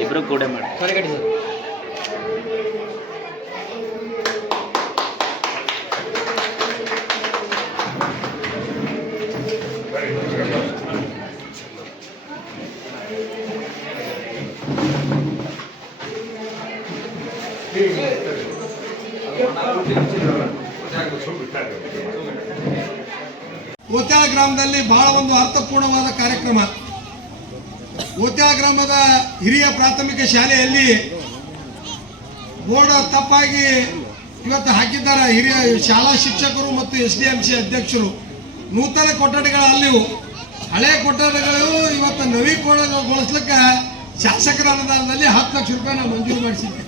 ಇಬ್ರು ಕೂಡ ಮಾಡಿ ಓತ್ಯಾಳ ಗ್ರಾಮದಲ್ಲಿ ಬಹಳ ಒಂದು ಅರ್ಥಪೂರ್ಣವಾದ ಕಾರ್ಯಕ್ರಮ. ಓತ್ಯಾಳ ಗ್ರಾಮದ ಹಿರಿಯ ಪ್ರಾಥಮಿಕ ಶಾಲೆಯಲ್ಲಿ ಬೋರ್ಡ್ ತಪ್ಪಾಗಿ ಇವತ್ತು ಹಾಕಿದ್ದಾರೆ. ಹಿರಿಯ ಶಾಲಾ ಶಿಕ್ಷಕರು ಮತ್ತು SDMC ಅಧ್ಯಕ್ಷರು ನೂತನ ಕೊಠಡಿಗಳಲ್ಲಿಯೂ ಹಳೆ ಕೊಠಡಿಗಳು ಇವತ್ತು ನವೀಕರಣಗೊಳಿಸ್ಲಿಕ್ಕೆ ಶಾಸಕರ ಅನುದಾನದಲ್ಲಿ 10 ಲಕ್ಷ ರೂಪಾಯಿ ನಾವು ಮಂಜೂರು ಮಾಡಿಸಿದ್ದೆ.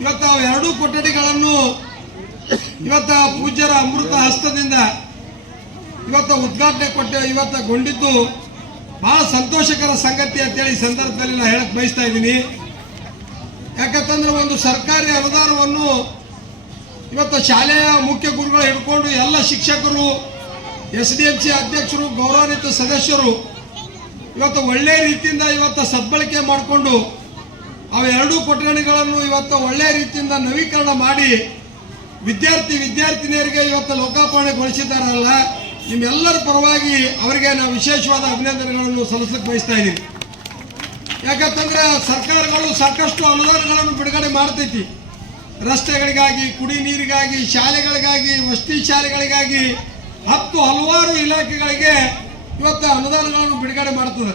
ಇವತ್ತು ಅವು ಎರಡೂ ಕೊಠಡಿಗಳನ್ನು ಇವತ್ತು ಪೂಜ್ಯರ ಅಮೃತ ಹಸ್ತದಿಂದ ಇವತ್ತು ಉದ್ಘಾಟನೆ ಗೊಂಡಿದ್ದು ಬಹಳ ಸಂತೋಷಕರ ಸಂಗತಿ ಅಂತೇಳಿ ಈ ಸಂದರ್ಭದಲ್ಲಿ ನಾನು ಹೇಳಕ್ ಬಯಸ್ತಾ ಇದ್ದೀನಿ. ಯಾಕಂತಂದ್ರೆ ಒಂದು ಸರ್ಕಾರಿ ಅನುದಾನವನ್ನು ಇವತ್ತು ಶಾಲೆಯ ಮುಖ್ಯ ಗುರುಗಳು ಹಿಡ್ಕೊಂಡು ಎಲ್ಲ ಶಿಕ್ಷಕರು, SDMC ಅಧ್ಯಕ್ಷರು, ಗೌರವಾನ್ವಿತ ಸದಸ್ಯರು ಇವತ್ತು ಒಳ್ಳೆ ರೀತಿಯಿಂದ ಇವತ್ತು ಸದ್ಬಳಕೆ ಮಾಡಿಕೊಂಡು ಅವೆರಡೂ ಕೊಠಡಿಗಳನ್ನು ಇವತ್ತು ಒಳ್ಳೆ ರೀತಿಯಿಂದ ನವೀಕರಣ ಮಾಡಿ ವಿದ್ಯಾರ್ಥಿನಿಯರಿಗೆ ಇವತ್ತು ಲೋಕಾರ್ಪಣೆಗೊಳಿಸಿದ್ದಾರಲ್ಲ, ನಿಮ್ಮೆಲ್ಲರ ಪರವಾಗಿ ಅವರಿಗೆ ನಾವು ವಿಶೇಷವಾದ ಅಭಿನಂದನೆಗಳನ್ನು ಸಲ್ಲಿಸಲಿಕ್ಕೆ ಬಯಸ್ತಾ ಇದ್ದೀವಿ. ಯಾಕಂತಂದ್ರೆ ಸರ್ಕಾರಗಳು ಸಾಕಷ್ಟು ಅನುದಾನಗಳನ್ನು ಬಿಡುಗಡೆ ಮಾಡ್ತೈತಿ. ರಸ್ತೆಗಳಿಗಾಗಿ, ಕುಡಿ ನೀರಿಗಾಗಿ, ಶಾಲೆಗಳಿಗಾಗಿ, ವಸತಿ ಶಾಲೆಗಳಿಗಾಗಿ ಹಲವಾರು ಇಲಾಖೆಗಳಿಗೆ ಇವತ್ತು ಅನುದಾನಗಳನ್ನು ಬಿಡುಗಡೆ ಮಾಡ್ತದೆ.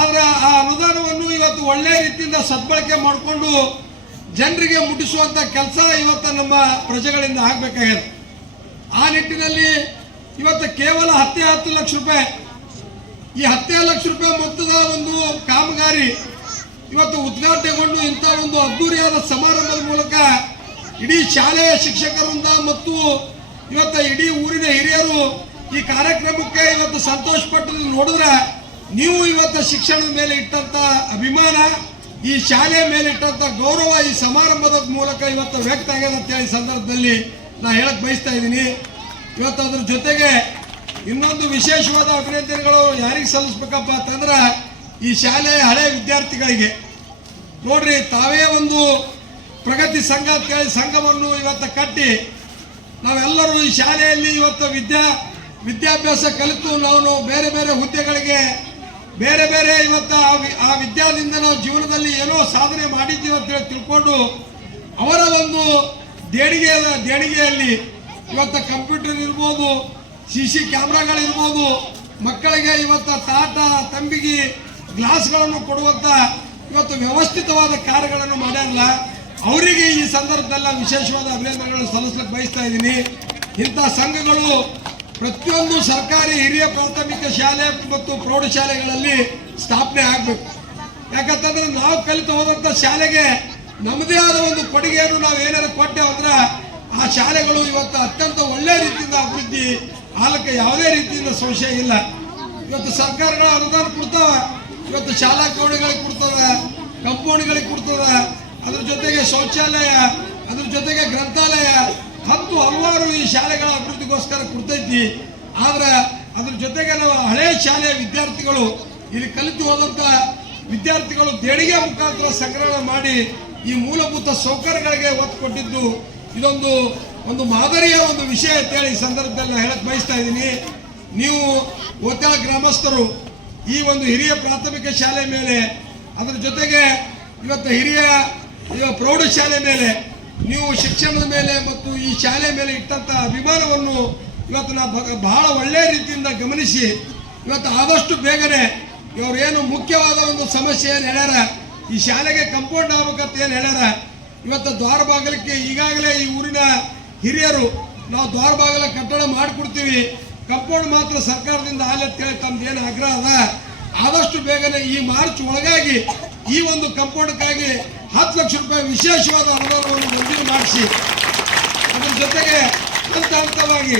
ಆದ್ರೆ ಆ ಅನುದಾನವನ್ನು ಇವತ್ತು ಒಳ್ಳೆ ರೀತಿಯಿಂದ ಸದ್ಬಳಕೆ ಮಾಡಿಕೊಂಡು ಜನರಿಗೆ ಮುಟ್ಟಿಸುವಂತ ಕೆಲಸ ಇವತ್ತು ನಮ್ಮ ಪ್ರಜೆಗಳಿಂದ ಆಗಬೇಕಾಗಿದೆ. ಆ ನಿಟ್ಟಿನಲ್ಲಿ ಇವತ್ತು ಕೇವಲ 10 ಲಕ್ಷ ರೂಪಾಯಿ, ಈ 10 ಲಕ್ಷ ರೂಪಾಯಿ ಮೊತ್ತದ ಒಂದು ಕಾಮಗಾರಿ ಇವತ್ತು ಉದ್ಘಾಟನೆಗೊಂಡು ಇಂಥ ಒಂದು ಅದ್ದೂರಿಯಾದ ಸಮಾರಂಭದ ಮೂಲಕ ಇಡೀ ಶಾಲೆಯ ಶಿಕ್ಷಕರಿಂದ ಮತ್ತು ಇವತ್ತು ಇಡೀ ಊರಿನ ಹಿರಿಯರು ಈ ಕಾರ್ಯಕ್ರಮಕ್ಕೆ ಇವತ್ತು ಸಂತೋಷ ಪಟ್ಟು ನೋಡಿದ್ರೆ, ನೀವು ಇವತ್ತು ಶಿಕ್ಷಣದ ಮೇಲೆ ಇಟ್ಟಂತ ಅಭಿಮಾನ, ಈ ಶಾಲೆಯ ಮೇಲೆ ಇಟ್ಟಂತ ಗೌರವ ಈ ಸಮಾರಂಭದ ಮೂಲಕ ಇವತ್ತು ವ್ಯಕ್ತ ಆಗ್ಯದ ಅಂತ ಹೇಳಿ ಸಂದರ್ಭದಲ್ಲಿ ನಾನು ಹೇಳಕ್ ಬಯಸ್ತಾ ಇದ್ದೀನಿ. ಇವತ್ತು ಅದ್ರ ಜೊತೆಗೆ ಇನ್ನೊಂದು ವಿಶೇಷವಾದ ಅಭಿನಂದನೆಗಳು ಯಾರಿಗೆ ಸಲ್ಲಿಸ್ಬೇಕಪ್ಪ ಅಂತಂದ್ರೆ ಈ ಶಾಲೆಯ ಹಳೆ ವಿದ್ಯಾರ್ಥಿಗಳಿಗೆ. ನೋಡ್ರಿ, ತಾವೇ ಒಂದು ಪ್ರಗತಿ ಸಂಘ ಅಂತ ಹೇಳಿ ಸಂಘವನ್ನು ಇವತ್ತು ಕಟ್ಟಿ ನಾವೆಲ್ಲರೂ ಈ ಶಾಲೆಯಲ್ಲಿ ಇವತ್ತು ವಿದ್ಯಾಭ್ಯಾಸ ಕಲಿತು ನಾವು ಬೇರೆ ಬೇರೆ ಹುದ್ದೆಗಳಿಗೆ ಬೇರೆ ಇವತ್ತು ಆ ವಿದ್ಯಾದಿಂದ ನಾವು ಜೀವನದಲ್ಲಿ ಏನೋ ಸಾಧನೆ ಮಾಡಿದ್ದೀವಿ ಅಂತ ಹೇಳಿ ತಿಳ್ಕೊಂಡು ಅವರ ಒಂದು ದೇಣಿಗೆಯಲ್ಲಿ ಇವತ್ತು ಕಂಪ್ಯೂಟರ್ ಇರ್ಬೋದು, CC ಕ್ಯಾಮ್ರಾಗಳಿರ್ಬೋದು, ಮಕ್ಕಳಿಗೆ ಇವತ್ತು ತಾಟ ತಂಬಿಗೆ ಗ್ಲಾಸ್ಗಳನ್ನು ಕೊಡುವಂತ ಇವತ್ತು ವ್ಯವಸ್ಥಿತವಾದ ಕಾರ್ಯಗಳನ್ನು ಮಾಡ್ಯಾರಲ್ಲ, ಅವರಿಗೆ ಈ ಸಂದರ್ಭದಲ್ಲಿ ವಿಶೇಷವಾದ ಅಭಿನಂದನೆಗಳನ್ನು ಸಲ್ಲಿಸಲಿಕ್ಕೆ ಬಯಸ್ತಾ ಇದ್ದೀನಿ. ಇಂಥ ಸಂಘಗಳು ಪ್ರತಿಯೊಂದು ಸರ್ಕಾರಿ ಹಿರಿಯ ಪ್ರಾಥಮಿಕ ಶಾಲೆ ಮತ್ತು ಪ್ರೌಢಶಾಲೆಗಳಲ್ಲಿ ಸ್ಥಾಪನೆ ಆಗಬೇಕು. ಯಾಕಂತಂದ್ರೆ ನಾವು ಕಲಿತು ಹೋದಂಥ ಶಾಲೆಗೆ ನಮ್ಮದೇ ಆದ ಒಂದು ಕೊಡುಗೆಯನ್ನು ನಾವು ಏನಾದ್ರು ಕೊಟ್ಟೆವು ಅಂದ್ರೆ ಆ ಶಾಲೆಗಳು ಇವತ್ತು ಅತ್ಯಂತ ಒಳ್ಳೆ ರೀತಿಯಿಂದ ಅಭಿವೃದ್ಧಿ ಆಗಲಿಕ್ಕೆ ಯಾವುದೇ ರೀತಿಯಿಂದ ಸಂಶಯ ಇಲ್ಲ. ಇವತ್ತು ಸರ್ಕಾರಗಳ ಅನುದಾನ ಕೊಡ್ತಾವ, ಇವತ್ತು ಶಾಲಾ ಕೋಣೆಗಳಿಗೆ ಕೊಡ್ತದ, ಕಂಪೌಂಡ್ಗಳಿಗೆ ಕೊಡ್ತದ, ಅದ್ರ ಜೊತೆಗೆ ಶೌಚಾಲಯ, ಅದ್ರ ಜೊತೆಗೆ ಗ್ರಂಥಾಲಯ, ಹಲವಾರು ಈ ಶಾಲೆಗಳ ಅಭಿವೃದ್ಧಿಗೋಸ್ಕರ ಕೊಡ್ತೈತಿ. ಆದ್ರೆ ಅದ್ರ ಜೊತೆಗೆ ನಾವು ಹಳೆ ಶಾಲೆಯ ವಿದ್ಯಾರ್ಥಿಗಳು, ಇಲ್ಲಿ ಕಲಿತು ಹೋದಂತ ವಿದ್ಯಾರ್ಥಿಗಳು ದೇಣಿಗೆ ಮುಖಾಂತರ ಸಂಗ್ರಹಣೆ ಮಾಡಿ ಈ ಮೂಲಭೂತ ಸೌಕರ್ಯಗಳಿಗೆ ಒತ್ತು ಕೊಟ್ಟಿದ್ದು ಇದೊಂದು ಮಾದರಿಯ ಒಂದು ವಿಷಯ ಅಂತೇಳಿ ಈ ಸಂದರ್ಭದಲ್ಲಿ ಹೇಳಕ್ ಬಯಸ್ತಾ ಇದ್ದೀನಿ. ನೀವು ಓತ್ಯಾಳ ಗ್ರಾಮಸ್ಥರು ಈ ಒಂದು ಹಿರಿಯ ಪ್ರಾಥಮಿಕ ಶಾಲೆ ಮೇಲೆ, ಅದರ ಜೊತೆಗೆ ಇವತ್ತು ಹಿರಿಯ ಪ್ರೌಢಶಾಲೆ ಮೇಲೆ, ನೀವು ಶಿಕ್ಷಣದ ಮೇಲೆ ಮತ್ತು ಈ ಶಾಲೆ ಮೇಲೆ ಇಟ್ಟಂತ ಅಭಿಮಾನವನ್ನು ಇವತ್ತು ನಾವು ಬಹಳ ಒಳ್ಳೆ ರೀತಿಯಿಂದ ಗಮನಿಸಿ ಇವತ್ತು ಆದಷ್ಟು ಬೇಗನೆ ಇವರೇನು ಮುಖ್ಯವಾದ ಒಂದು ಸಮಸ್ಯೆ ಏನು ಹೇಳ್ಯಾರ, ಈ ಶಾಲೆಗೆ ಕಂಪೌಂಡ್ ಆಗ್ಬೇಕಂತ ಏನು ಹೇಳ್ಯಾರ, ಇವತ್ತು ದ್ವಾರ ಬಾಗಿಲಕ್ಕೆ ಈಗಾಗಲೇ ಈ ಊರಿನ ಹಿರಿಯರು ನಾವು ದ್ವಾರ ಬಾಗಿಲ ಕಟ್ಟಡ ಮಾಡಿಕೊಡ್ತೀವಿ, ಕಂಪೌಂಡ್ ಮಾತ್ರ ಸರ್ಕಾರದಿಂದ ಆಗಲಿ ಅಂತೇಳಿ ತಮ್ದು ಏನು ಆಗ್ರಹ ಅದ, ಆದಷ್ಟು ಬೇಗನೆ ಈ ಮಾರ್ಚ್ ಒಳಗಾಗಿ ಈ ಒಂದು ಕಂಪೌಂಡ್ಗಾಗಿ 10 ಲಕ್ಷ ರೂಪಾಯಿ ವಿಶೇಷವಾದ ಅನುದಾನವನ್ನು ಮಂಜೂರು ಮಾಡಿಸಿ, ಅದರ ಜೊತೆಗೆ ಹಂತವಾಗಿ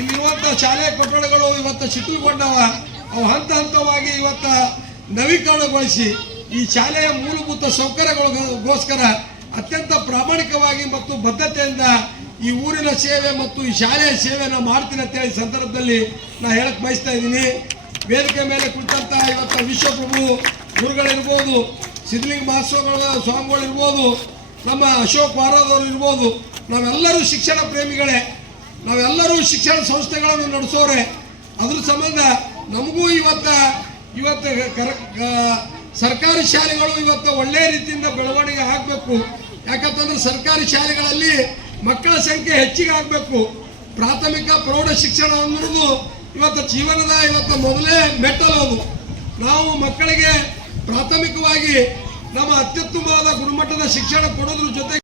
ಇಲ್ಲಿರುವಂಥ ಶಾಲೆಯ ಕೊಠಡಿಗಳು ಇವತ್ತು ಶಿಥಿಲಗೊಂಡವ, ಅವು ಹಂತವಾಗಿ ಇವತ್ತು ನವೀಕರಣಗೊಳಿಸಿ ಈ ಶಾಲೆಯ ಮೂಲಭೂತ ಸೌಕರ್ಯಗಳಿಗೋಸ್ಕರ ಅತ್ಯಂತ ಪ್ರಾಮಾಣಿಕವಾಗಿ ಮತ್ತು ಬದ್ಧತೆಯಿಂದ ಈ ಊರಿನ ಸೇವೆ ಮತ್ತು ಈ ಶಾಲೆಯ ಸೇವೆನ ಮಾಡ್ತೀನಿ ಅಂತ ಹೇಳಿ ಸಂದರ್ಭದಲ್ಲಿ ನಾ ಹೇಳಕ್ ಬಯಸ್ತಾ ಇದ್ದೀನಿ. ವೇದಿಕೆ ಮೇಲೆ ಕುಳಿತಂತ ಇವತ್ತು ವಿಶ್ವಪ್ರಭು ಗುರುಗಳಿರ್ಬೋದು, ಸಿದ್ಧಲಿಂಗ ಮಹಾಸ್ವಾಮಿಗಳ ಸ್ವಾಮಿಗಳಿರ್ಬೋದು, ನಮ್ಮ ಅಶೋಕ್ ವಾರದವರು ಇರ್ಬೋದು, ನಾವೆಲ್ಲರೂ ಶಿಕ್ಷಣ ಪ್ರೇಮಿಗಳೇ, ನಾವೆಲ್ಲರೂ ಶಿಕ್ಷಣ ಸಂಸ್ಥೆಗಳನ್ನು ನಡೆಸೋರೆ. ಅದ್ರ ಸಂಬಂಧ ನಮಗೂ ಇವತ್ತು ಸರ್ಕಾರಿ ಶಾಲೆಗಳು ಇವತ್ತು ಒಳ್ಳೆಯ ರೀತಿಯಿಂದ ಬೆಳವಣಿಗೆ ಆಗಬೇಕು. ಯಾಕಂತಂದ್ರೆ ಸರ್ಕಾರಿ ಶಾಲೆಗಳಲ್ಲಿ ಮಕ್ಕಳ ಸಂಖ್ಯೆ ಹೆಚ್ಚಿಗೆ ಆಗಬೇಕು. ಪ್ರಾಥಮಿಕ ಪ್ರೌಢ ಶಿಕ್ಷಣ ಅನ್ನೋದು ಇವತ್ತು ಜೀವನದ ಮೊದಲೇ ಮೆಟ್ಟಲು. ನಾವು ಮಕ್ಕಳಿಗೆ ಪ್ರಾಥಮಿಕವಾಗಿ ನಮ್ಮ ಅತ್ಯುತ್ತಮವಾದ ಗುಣಮಟ್ಟದ ಶಿಕ್ಷಣ ಕೊಡೋದ್ರ ಜೊತೆಗೆ